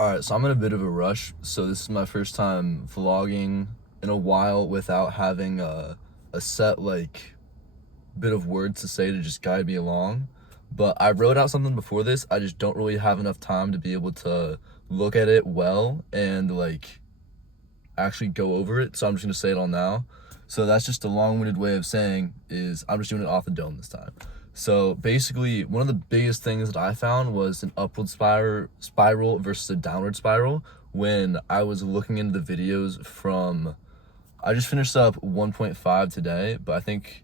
Alright, so I'm in a bit of a rush. So this is my first time vlogging in a while without having a set bit of words to say to just guide me along. But I wrote out something before this. I just don't really have enough time to be able to look at it well and actually go over it. So I'm just gonna say it all now. So that's just a long-winded way of saying is I'm just doing it off the dome this time. So basically, one of the biggest things that I found was an upward spiral versus a downward spiral when I was looking into the videos from, I just finished up 1.5 today, but I think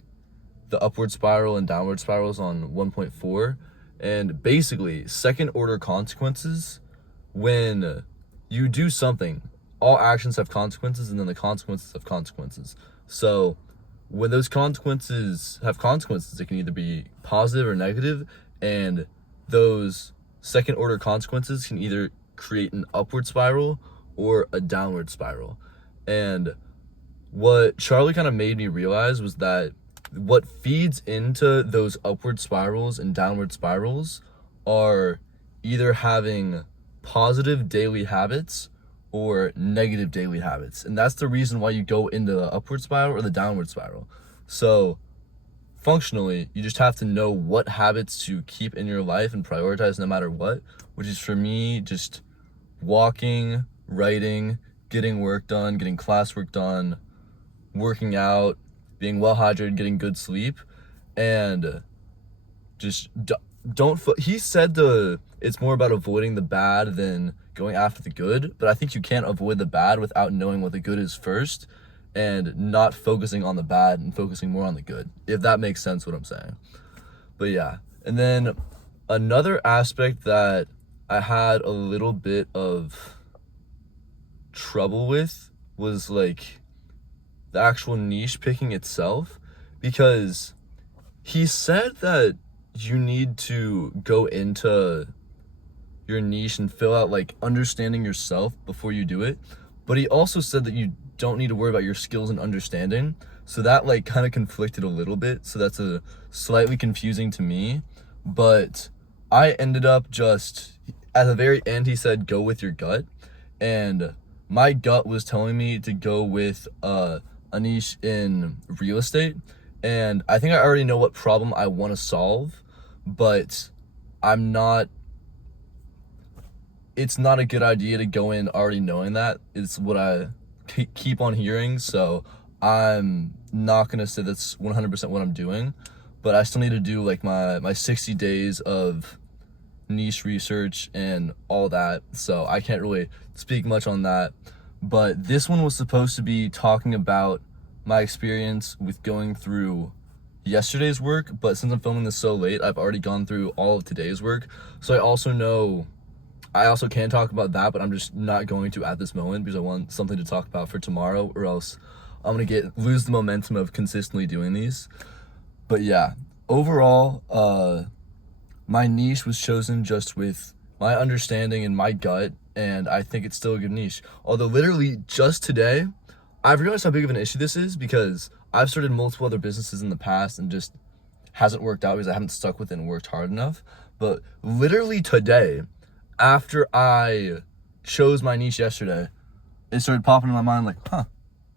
the upward spiral and downward spiral is on 1.4. And basically, second order consequences, when you do something, all actions have consequences, and then the consequences have consequences. So when those consequences have consequences, it can either be positive or negative, and those second order consequences can either create an upward spiral or a downward spiral. And what Charlie kind of made me realize was that what feeds into those upward spirals and downward spirals are either having positive daily habits or negative daily habits. And that's the reason why you go into the upward spiral or the downward spiral. So functionally, you just have to know what habits to keep in your life and prioritize no matter what, which is for me just walking, writing, getting work done, getting classwork done, working out, being well hydrated, getting good sleep, and just don't. He said it's more about avoiding the bad than going after the good, but I think you can't avoid the bad without knowing what the good is first, and not focusing on the bad and focusing more on the good, if that makes sense what I'm saying. But yeah, and then another aspect that I had a little bit of trouble with was the actual niche picking itself, because he said that you need to go into your niche and fill out understanding yourself before you do it, but he also said that you don't need to worry about your skills and understanding. So that kind of conflicted a little bit, so that's a slightly confusing to me. But I ended up just at the very end, he said go with your gut, and my gut was telling me to go with a niche in real estate. And I think I already know what problem I want to solve, but it's not a good idea to go in already knowing that. It's what I keep on hearing, so I'm not gonna say that's 100% what I'm doing, but I still need to do my 60 days of niche research and all that, so I can't really speak much on that. But this one was supposed to be talking about my experience with going through yesterday's work, but since I'm filming this so late, I've already gone through all of today's work, so I also can talk about that, but I'm just not going to at this moment because I want something to talk about for tomorrow, or else I'm gonna lose the momentum of consistently doing these. But yeah, overall, my niche was chosen just with my understanding and my gut, and I think it's still a good niche. Although literally just today, I've realized how big of an issue this is, because I've started multiple other businesses in the past and just hasn't worked out because I haven't stuck with it and worked hard enough. But literally today, after I chose my niche yesterday, it started popping in my mind what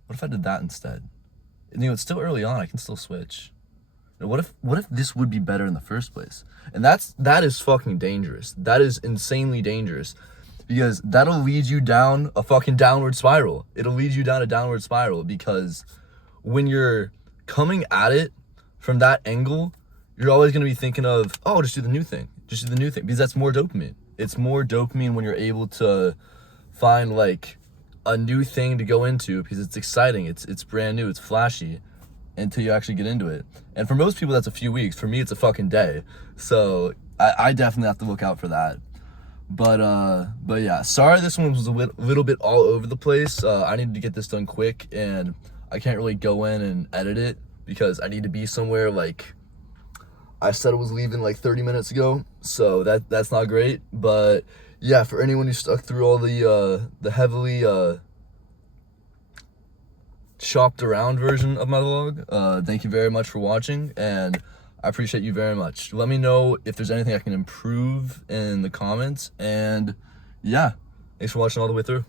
if I did that instead? And it's still early on, I can still switch. What if this would be better in the first place? And that is fucking dangerous. That is insanely dangerous, because that'll lead you down a fucking downward spiral. It'll lead you down a downward spiral, because when you're coming at it from that angle, you're always going to be thinking of, oh, just do the new thing, because that's more dopamine. It's more dopamine when you're able to find a new thing to go into, because it's exciting, it's brand new, it's flashy, until you actually get into it. And for most people, that's a few weeks. For me, it's a fucking day. So I definitely have to look out for that. But yeah, sorry this one was a little bit all over the place. I needed to get this done quick, and I can't really go in and edit it because I need to be somewhere. I said I was leaving 30 minutes ago, so that's not great. But yeah, for anyone who stuck through all the heavily chopped around version of my vlog, thank you very much for watching, and I appreciate you very much. Let me know if there's anything I can improve in the comments, and yeah, Thanks for watching all the way through.